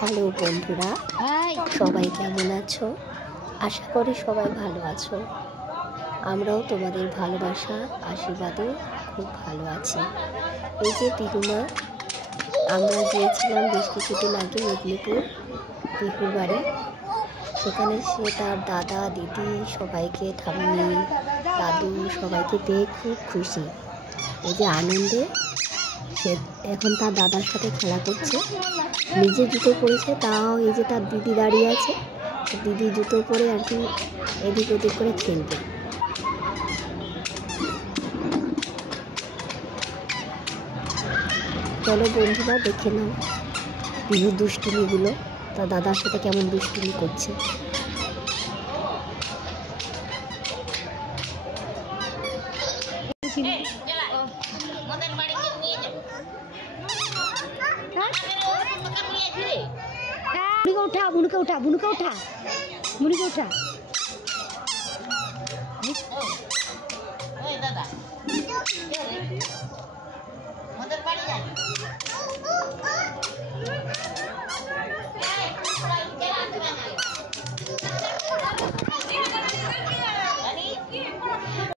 Hello বন্ধুরা, সবাই কেমন আছো? আশা করি সবাই ভালো আছো। আমরাও তোমাদের ভালোবাসা আশীর্বাদে খুব ভালো আছি। এই যে পিহুমা, আমরা গিয়েছিলাম বেশ কিছুদিন আগে মেদিনীপুর পিহুর বাড়ি। সেখানে সে তার দাদা দিদি সবাইকে, ঠাম্মি দাদু সবাইকে পেয়ে খুব খুশি। এই যে আনন্দে সে এখন তার দাদার সাথে খেলা করছে। নিজে জুতো পরেছে, তাও এই যে তার দিদি দাঁড়িয়ে আছে, দিদি জুতো পরে আর কি এদিক ওদিক করে খেলবে। চলো বন্ধুরা দেখে নাও পিহুর দুষ্টুমিগুলো, তার দাদার সাথে কেমন দুষ্টুমি করছে। उठा बुनुका उठा बुनुका उठा बुनुका उठा दादा